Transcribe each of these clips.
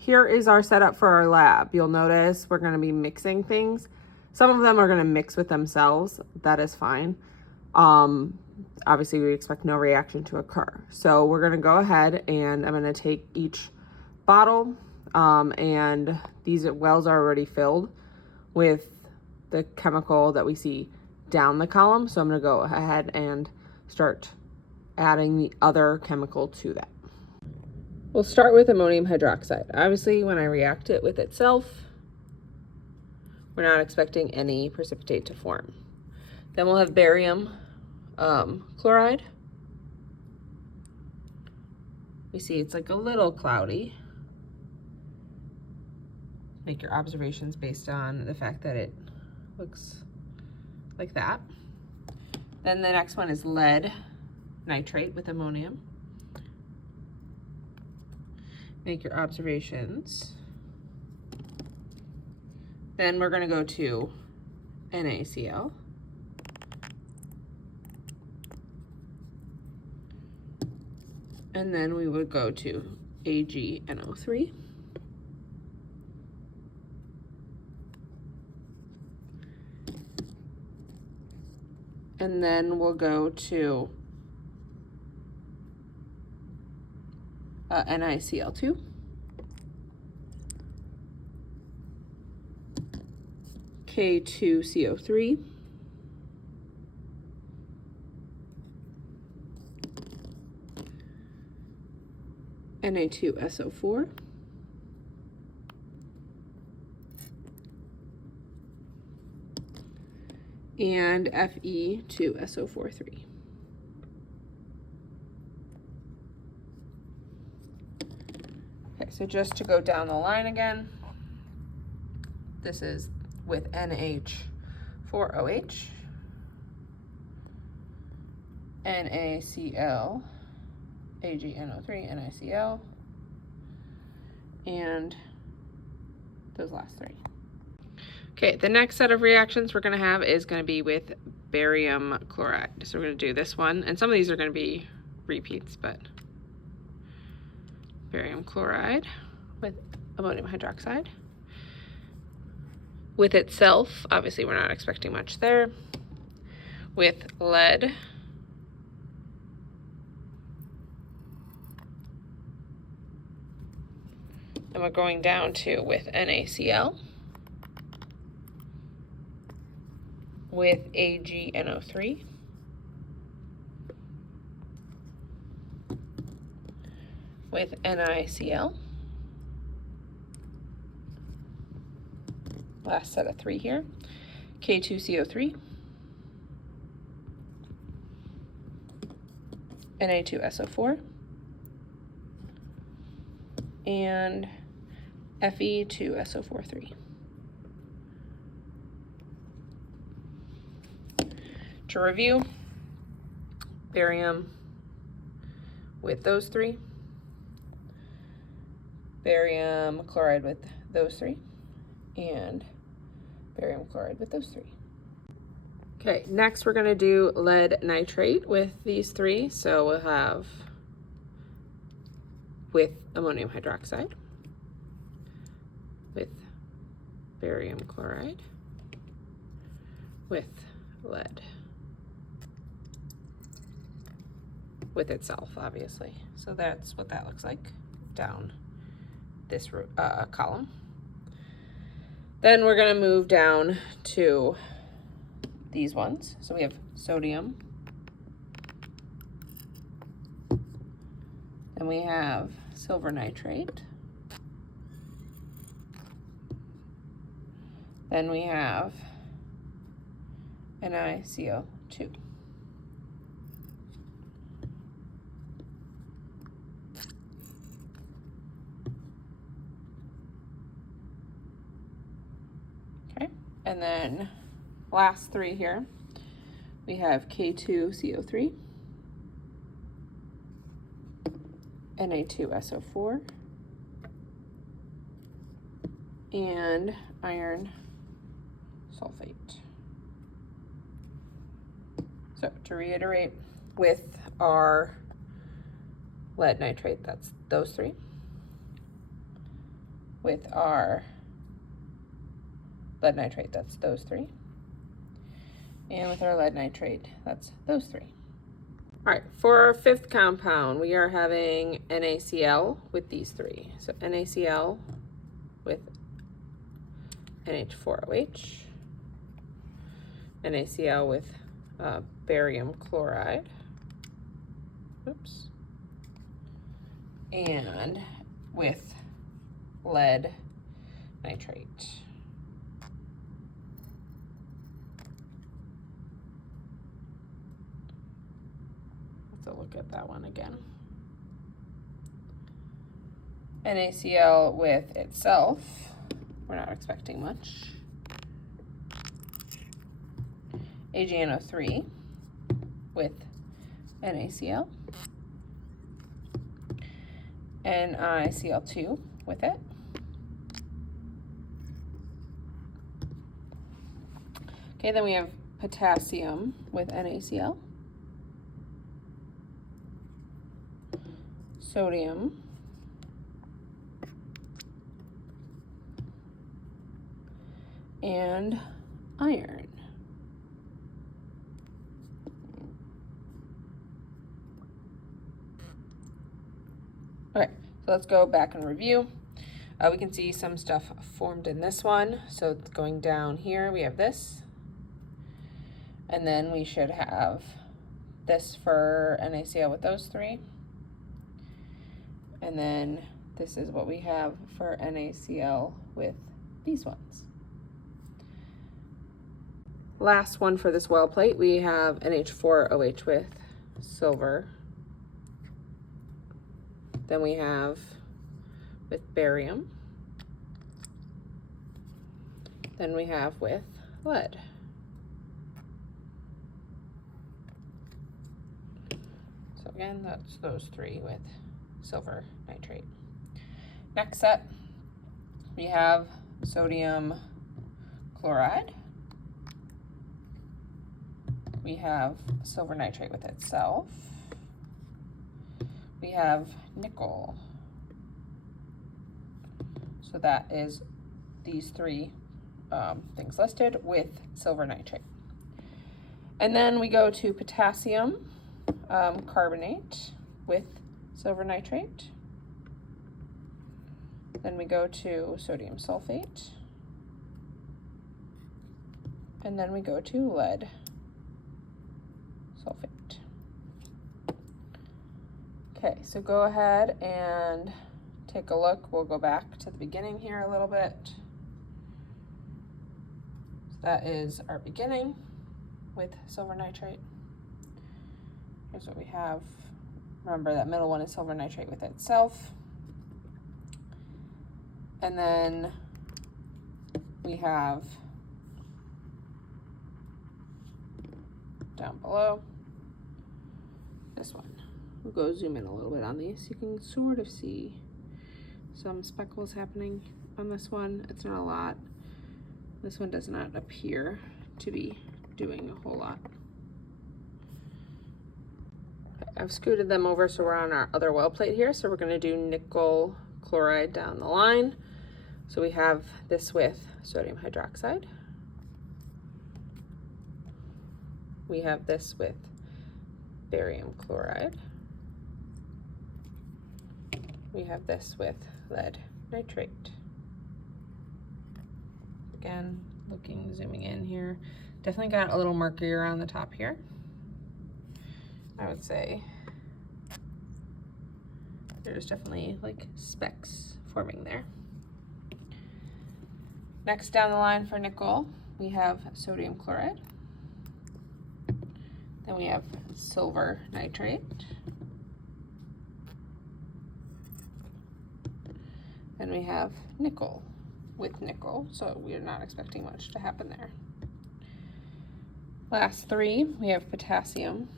here is our setup for our lab. You'll notice we're going to be mixing things. Some of them are going to mix with themselves. That is fine. Obviously we expect no reaction to occur. So we're going to go ahead and I'm going to take each bottle, and these wells are already filled with the chemical that we see down the column. So I'm going to go ahead and start adding the other chemical to that. We'll start with ammonium hydroxide. Obviously, when I react it with itself, we're not expecting any precipitate to form. Then we'll have barium chloride. We see it's like a little cloudy. Make your observations based on the fact that it looks like that. Then the next one is lead nitrate with ammonium. Make your observations. Then we're going to go to NaCl. And then we would go to AgNO3. And then we'll go to NiCl2. K2CO3. Na2SO4. And Fe2SO43. Okay, so just to go down the line again, this is with NH4OH, NaCl, AgNO3, NiCl, and those last three. Okay, the next set of reactions we're going to have is going to be with barium chloride. So we're going to do this one, and some of these are going to be repeats, but barium chloride with ammonium hydroxide. With itself, obviously we're not expecting much there. With lead. And we're going down to with NaCl. With AgNO3. With NiCl. Last set of three here. K2CO3. Na2SO4. And Fe2SO43. To review, barium with those three, barium chloride with those three, and barium chloride with those three. Okay, next we're going to do lead nitrate with these three. So we'll have with ammonium hydroxide, with barium chloride, with lead. With itself, obviously. So that's what that looks like down this column. Then we're going to move down to these ones. So we have sodium. Then we have silver nitrate. Then we have NiCl2. And then last three here, we have K2CO3, Na2SO4, and iron sulfate. So to reiterate, with our lead nitrate, that's those three. with our lead nitrate, that's those three. And with our lead nitrate, that's those three. All right, for our fifth compound, we are having NaCl with these three. So NaCl with NH4OH, NaCl with barium chloride, oops, and with lead nitrate. Let's look at that one again. NaCl with itself, we're not expecting much. AgNO3 with NaCl, NiCl2 with it, okay, then we have potassium with NaCl, sodium, and iron. Okay, so let's go back and review. We can see some stuff formed in this one. So going down here, we have this. And then we should have this for NaCl with those three. And then this is what we have for NaCl with these ones. Last one for this well plate, we have NH4OH with silver. Then we have with barium. Then we have with lead. So again, that's those three with silver nitrate. Next up, we have sodium chloride. We have silver nitrate with itself. We have nickel. So that is these three things listed with silver nitrate. And then we go to potassium carbonate with silver nitrate. Then we go to sodium sulfate. And then we go to lead sulfate. Okay, so go ahead and take a look. We'll go back to the beginning here a little bit. So that is our beginning with silver nitrate. Here's what we have. Remember that middle one is silver nitrate with itself. And then we have down below this one. We'll go zoom in a little bit on these. You can sort of see some speckles happening on this one. It's not a lot. This one does not appear to be doing a whole lot. I've scooted them over so we're on our other well plate here. So we're going to do nickel chloride down the line. So we have this with sodium hydroxide. We have this with barium chloride. We have this with lead nitrate. Again, zooming in here. Definitely got a little murkier on the top here. I would say there's definitely like specks forming there. Next down the line for nickel, we have sodium chloride. Then we have silver nitrate. Then we have nickel with nickel, so we are not expecting much to happen there. Last three, we have potassium.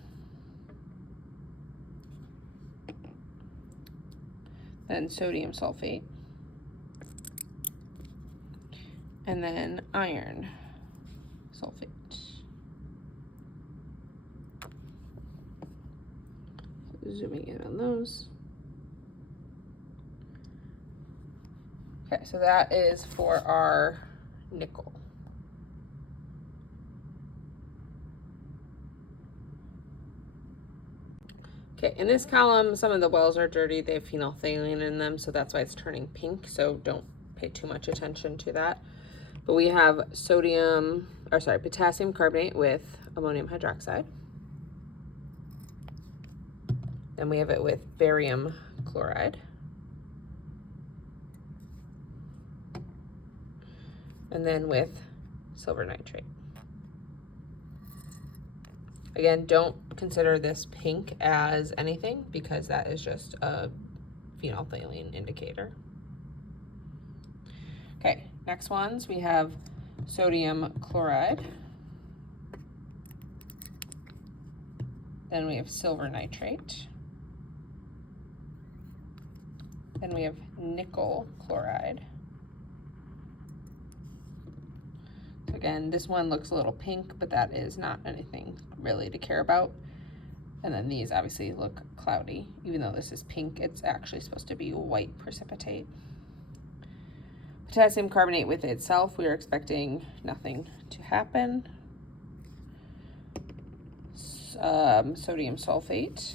Then sodium sulfate. And then iron sulfate. Zooming in on those. Okay, so that is for our nickel. Okay, in this column, some of the wells are dirty. They have phenolphthalein in them, so that's why it's turning pink. So don't pay too much attention to that. But we have potassium carbonate with ammonium hydroxide. Then we have it with barium chloride. And then with silver nitrate. Again, don't consider this pink as anything because that is just a phenolphthalein indicator. Okay, next ones we have sodium chloride. Then we have silver nitrate. Then we have nickel chloride. Again, this one looks a little pink, but that is not anything really to care about. And then these obviously look cloudy. Even though this is pink, it's actually supposed to be white precipitate. Potassium carbonate with itself, we are expecting nothing to happen. Sodium sulfate.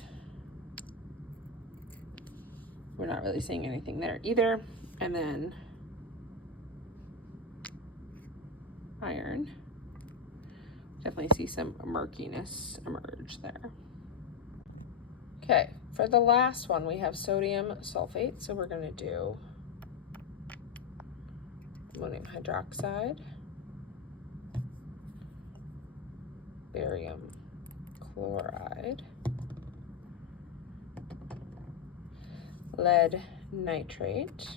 We're not really seeing anything there either. And then iron. Definitely see some murkiness emerge there. Okay, for the last one, we have sodium sulfate. So we're going to do ammonium hydroxide, barium chloride, lead nitrate.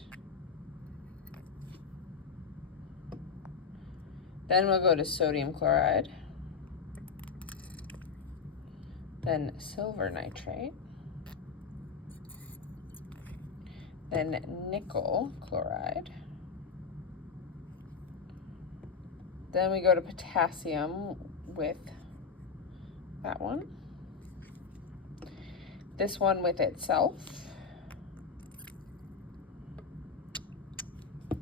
Then we'll go to sodium chloride, then silver nitrate, then nickel chloride. Then we go to potassium with that one. This one with itself.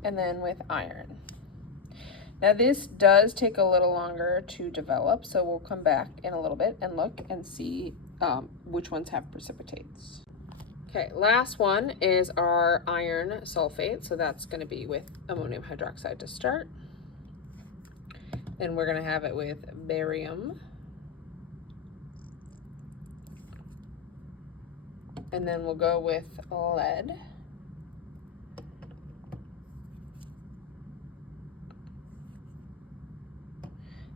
And then with iron. Now this does take a little longer to develop, so we'll come back in a little bit and look and see which ones have precipitates. Okay, last one is our iron sulfate, so that's going to be with ammonium hydroxide to start. Then we're going to have it with barium. And then we'll go with lead.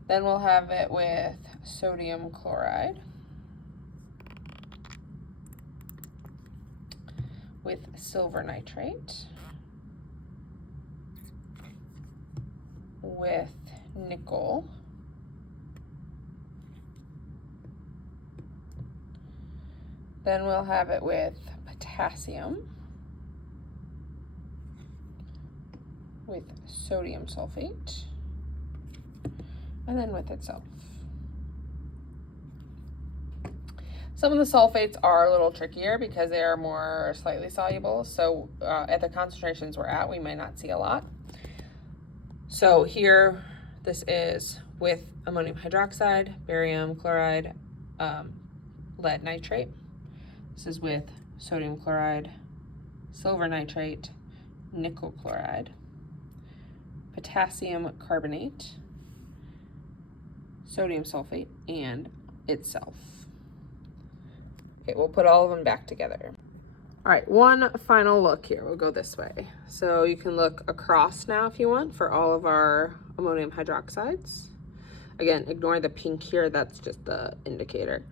Then we'll have it with sodium chloride, with silver nitrate, with nickel, then we'll have it with potassium, with sodium sulfate, and then with itself. Some of the sulfates are a little trickier because they are more slightly soluble. So at the concentrations we're at, we may not see a lot. So here, this is with ammonium hydroxide, barium chloride, lead nitrate. This is with sodium chloride, silver nitrate, nickel chloride, potassium carbonate, sodium sulfate, and itself. Okay, we'll put all of them back together. All right, one final look here. We'll go this way. So you can look across now if you want for all of our ammonium hydroxides. Again, ignore the pink here, that's just the indicator.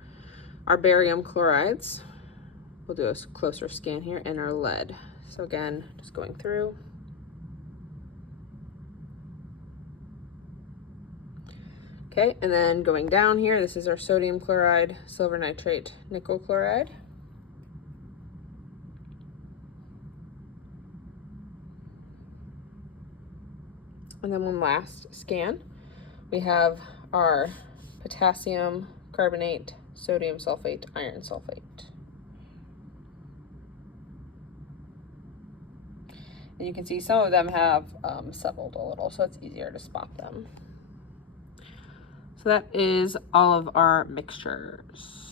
Our barium chlorides, we'll do a closer scan here, and our lead. So again, just going through. Okay, and then going down here, this is our sodium chloride, silver nitrate, nickel chloride. And then one last scan. We have our potassium carbonate, sodium sulfate, iron sulfate. And you can see some of them have settled a little, so it's easier to spot them. So that is all of our mixtures.